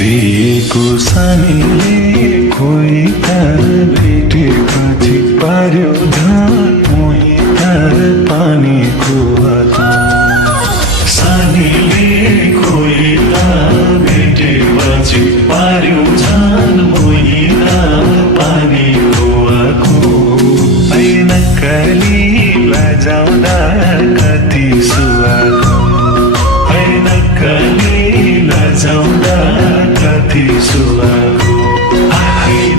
जिएको सानीले खोइ त भेटेपछि पार्यो धान मोही त पानीको हात सानीले खोइ त भेटेपछि पार्यो धान मोही त पानीको आँखो नक्कली लजाउँदा कति सुहाएको नक्कली लजाउँदा कति सुहाएको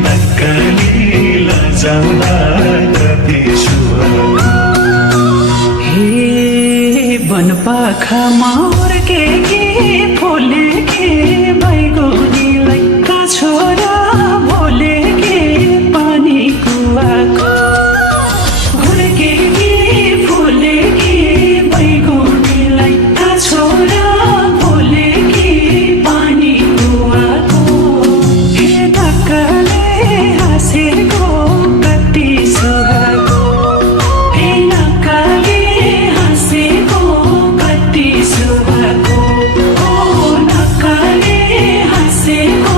नक्कली लजाउँदा कति सुहाएको हे बनपाखामा हुर्केकी फुलेकी बैगुनीलाई का छोरा भोलेकी पानी कुवाको हुर्केकी फुलेकी बैगुनीलाई का छोरा भोलेकी पानी कुवाको हे नक्कले हाँसेको कति सुहाएको हे नक्कले हाँसेको कति सुहाएको ओ नक्कले हाँसेको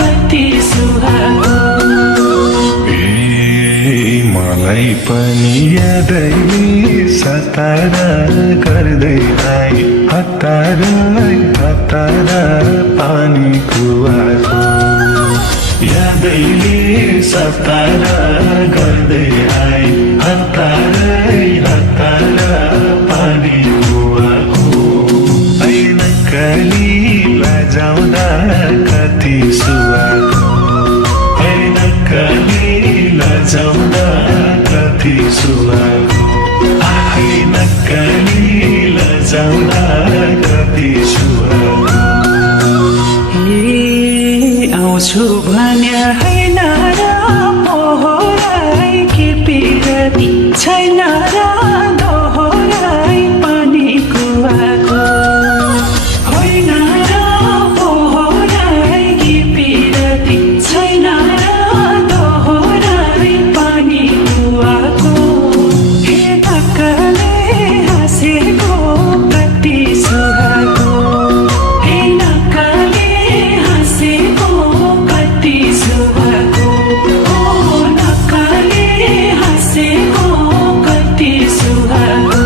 कति सुहाएको मलाई पनि यादै सतारा गर्दै आए हतारा हतारा पानी कुवाको यादैले सतारा गर्दै आए हतारा हतारा पानी कुवाको नक्कली लजाउँदा कति सुहाएको नक्कली लजाउँदा कति सुहाएको नक्कली लजाउँदा कति सुहाएको आउँछु भन्या होइन र पोहोराई के पिरती छैन र दोहोराई पानी कुवाको होइन र पोहोराई के पिरती छैन र दोहोराई पानी कुवाको हे नक्कले हाँसेको कति सुहाएको हे नक्कले हाँसेको कति सुहाएको ओ नक्कले हाँसेको कति सुहाएको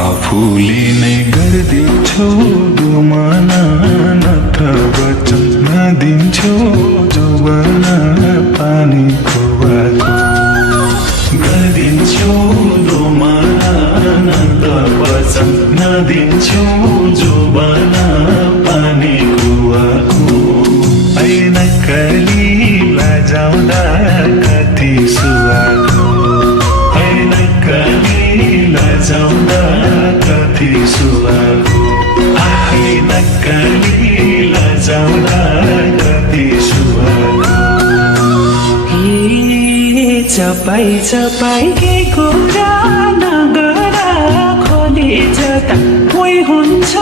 आफूले नै गरिदिन्छु दुमाना नत्र वचन नदिन्छु जुबाना पानी कुवाको गरिदिन्छु दुमाना नत्र वचन नदिन्छु जुबाना पानी कुवाको नक्कली लजाउँदा कति सुहाएको नक्कली लजाउँदा कति सुहाएको नक्कली लजाउँदा कति सुहाएको चपाई चपाई के कुरा नगरा खोली जता कोही हुन्छ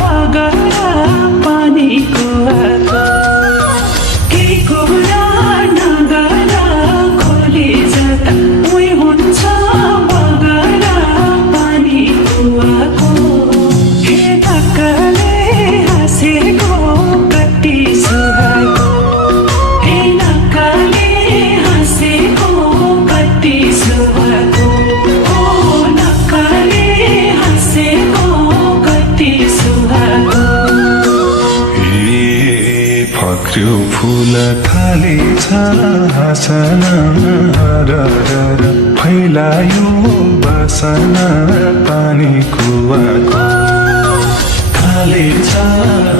बगरा पानी कुवाको के कुरा नगरा खोली जता कोही हुन्छ बगरा पानी कुवाको हे नक्कले हाँसेको कति सुहाएको हे नक्कले हाँसेको कति सुहाएको ओ नक्कले हाँसेको कति सुहाएको फक्र्यो फुल थालेछ हाँसना हरर फैलायो बसना पानी कुवाको थालेछ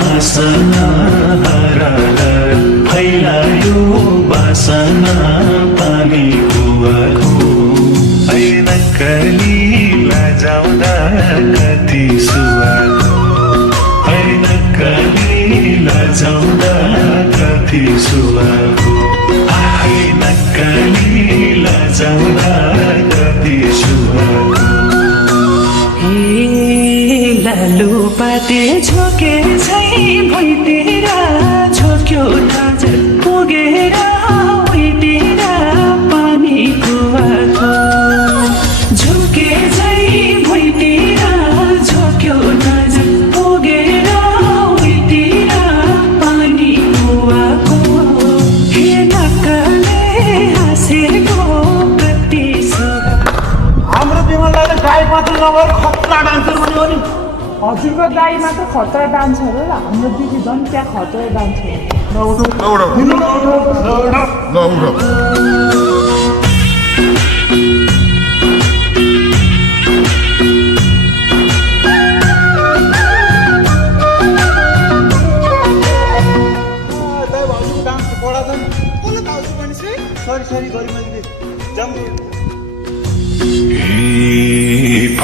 हाँसना हरर फैलायो बसना पानी कुवाको नक्कली लजाउँदा कति सुहाएको नक्कली लजाउँदा कति सुहाएको नक्कली लजाउँदा कति सुहाएको लालुपाते झोके झै भुइँतिर झोक्यो नजर पुगेर भुइँतिर पानी कुवाको झोके झै भुइँतिर झोक्यो नजर पुगेर नभएर खतरा डान्सर बन्यो भने हजुरको गाई मात्र खतरा डान्सर हो र हाम्रो दिदी झन् त्यहाँ खतरा डान्सर हो।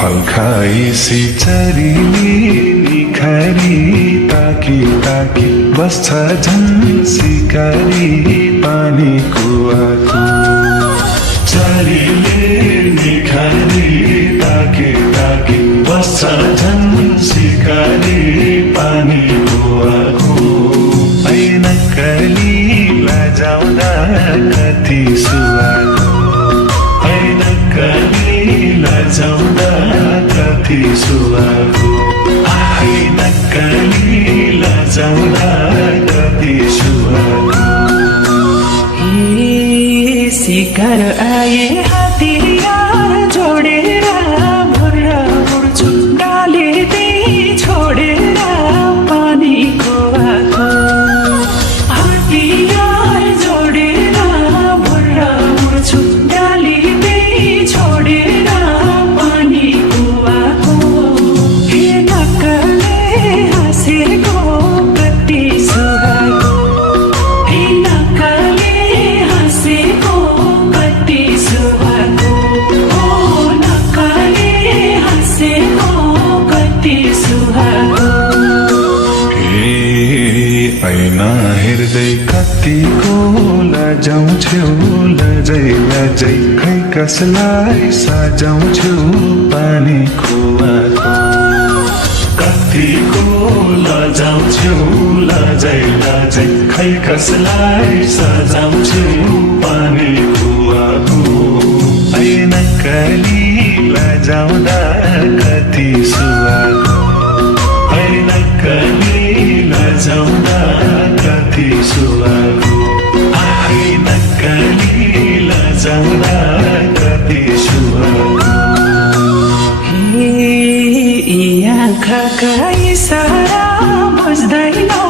फल्काएसी चरीले निखारी ताकी ताकी बस्छ झन् सिकारी पानी कुवाको चरीले निखारी ताकी ताकी बस्छ झन् सिकारी पानी कुवाको ऐनक्कली लजाउँदा कति सुहाको ऐनक्कली लजाउँदा कति सुहाको ऐनक्कली लजाउँदा कति सुहाको सिकार आए हतियार जोडेर भुर्र उड्छु डाले त्यही छोडेर पानी कुवाको हतियार जोडेर भुर्र उड्छु डाले त्यही छोडेर पानी कुवाको हे नक्कले हाँसेको कति सुहाको हे नक्कले हाँसेको कति सुहाको ओ नक्कले हाँसेको कति सुहाको ऐना हेर्दै कतिको लजाउँछौ लजै लजै खै कसलाई सजाउँछौ पानी कुवाको कतिको लजाउँछौ लजै लजै खै कसलाई सजाउँछौ पानी कुवाको ऐनक्कली लजाउँदा कति सुहाको ऐनक्कली लजाउँदा कति सुहाको ऐनक्कली लजाउँदा कति सुहाको आँखाका इसारा बुझ्दैनौ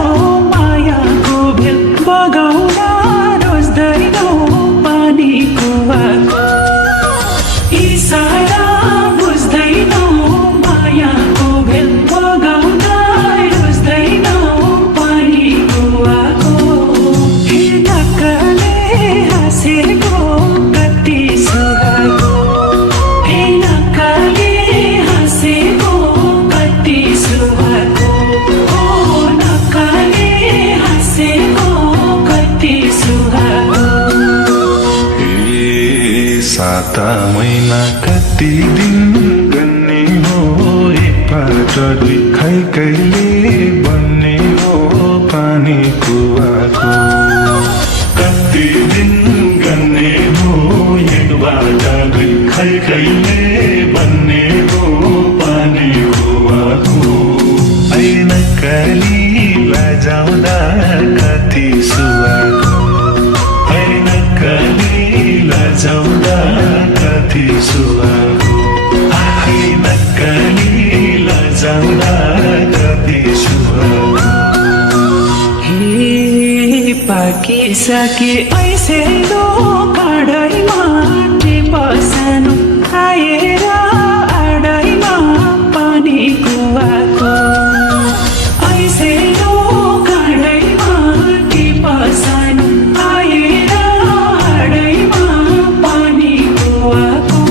मायाको भेल बगाउन रोज्दैनौ पानी कुवाको इसारा बुझ्दैनौ मायाको भेल बगाउन रोज्दैनौ पानी कुवाको हे नक्कले हाँसेको कति सुहाको हे नक्कले हाँसेको कति सुहाको ओ नक्कले हाँसेको कति सुहाको साता महिना कति दिन गन्ने हो एकपल्ट दुई खै कहिले बन्ने हो पानी कुवाको कति दिन गन्ने हो एकबाट दुई खै कहिले बन्ने हो पानी कुवाको ऐनक्कली लजाउँदा कति सुहाको ऐनक्कली लजाउँदा कति सुहाको ऐनक्कली लजाउँदा कति सुहाको हे पाकिसके ऐसे लो काँडैमा टिप सानो आएर आडैमा पानी कुवाको ऐसे लो काँडैमा टिप सानो आएर आडैमा पानी कुवाको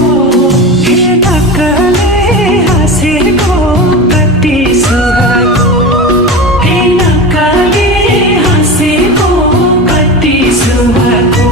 हे नक्कले हाँसेको कति सुहाको हे नक्कले हाँसेको कति सुहाको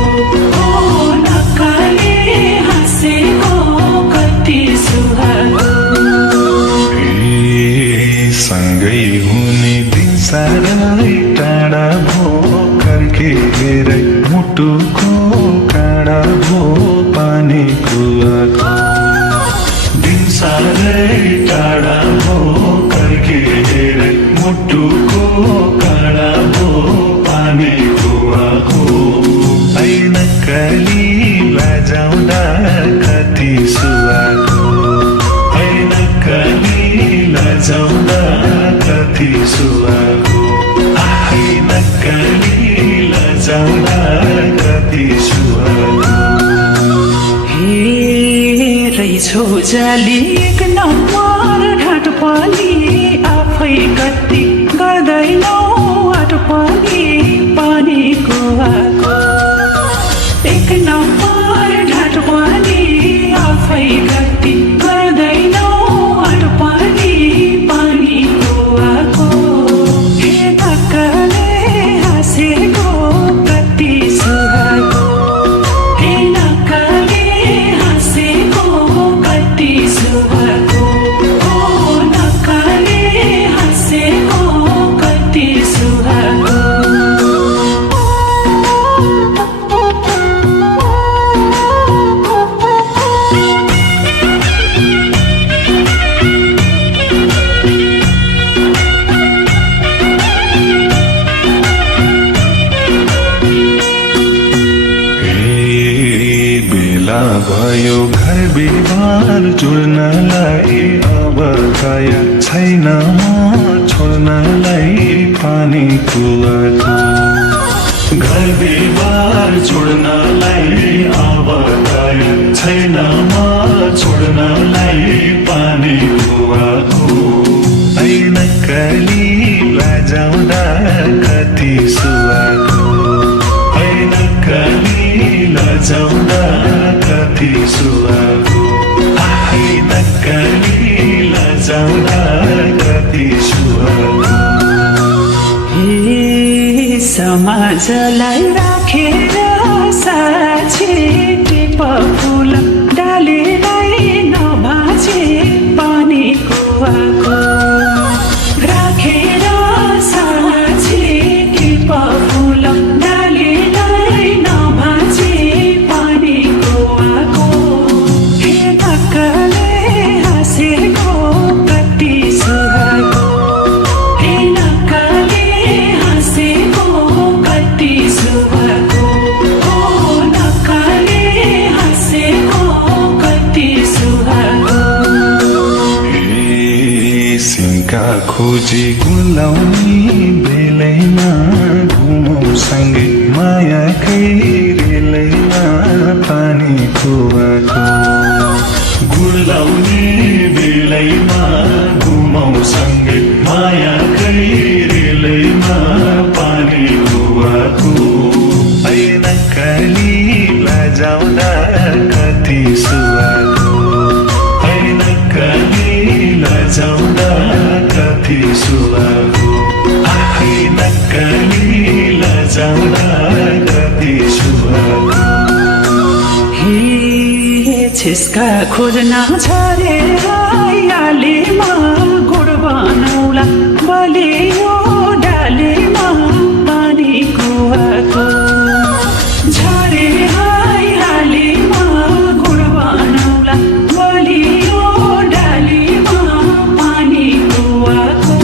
लजाउँदा कति सुहाएको आफै नक्कली लजाउँदा कति सुहाएको रहेछौ जाली एक नम्बर ढाँट पनि आफै कति गर्दैनौ आट पनि पानीको आको एक नम्बर ढाँट पनि आफै कति गर्दैनौ आट पनि पानीको आको हे नक्कले हाँसेको कति सुहाएको हे नक्कले हाँसेको कति सुहाएको ओ नक्कले हाँसेको कति सुहाएको बेला भयो घर बिहार जोड्नलाई अब दया छैन म छोड्नलाई पानी कुवाको घर बिहार जोड्नलाई अब दया छैन म छोड्नलाई पानी कुवाको ऐन कली लजाउँदा कति सुहाएको ऐन कली लजाउँदा कति सुहाएको आफै नक्कली लजाउँदा कति सुहाएको समाजलाई राखेर साक्षी टिप फुल डालेलाई नभाचे पानीको आको राखेर साक्षी टिप फुल डालेलाई नभाचे पानीको आको हे नक्कले हाँसेको कति सुहाएको हे नक्कले हाँसेको कति सुहाएको ओ नक्कले हाँसेको कति सुहाएको सिंका खोजी गुलाउने बेलैमा घुमौ सँगै मायाकै रेलैमा पानी कुवाको गुलाउने बेलैमा घुमौ सँगै मायाकै रेलैमा पानी कुवाको ऐन कली लजाउँदा कति सुहाएको ऐन कली लजाउँदा कति सुहाएको आफै नक्कली लजाउँदा कति सुहाएको छिस्का खोज्न छरेर आलेमा गुड बनौला बलियो डालेमा पानी कुवाको झरे आलेमा गुड बनौला बलियो डालेमा पानी कुवाको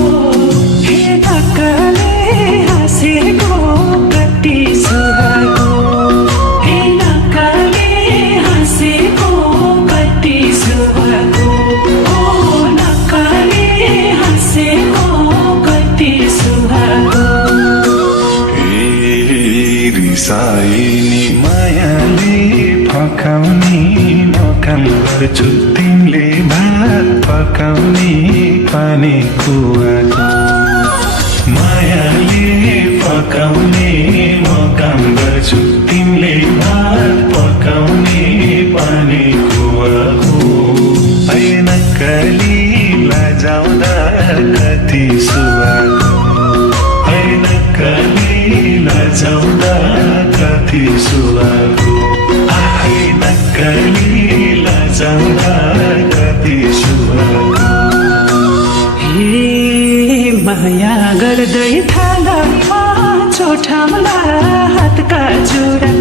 हे नक्कले हाँसेको कति सुहाएको हे नक्कले हाँसेको कति सुहाएको ओ नक्कले हाँसेको कति सुहाएको रिसाइनी मायाले फकाउने म काम गर्छु तिमीले भात पकाउने पानी कुवाको मायाले पकाउने म काम गर्छु तिमीले भात पकाउने पानी कुवाको ऐन कली लजाउँदा कति सुहाएको ऐन कली लजाउँदा कति सुहाएको आफै नक्कली लजाउँदा कति सुहाएको माया गर्दै थालमा छोठाम्ला हातका चुरा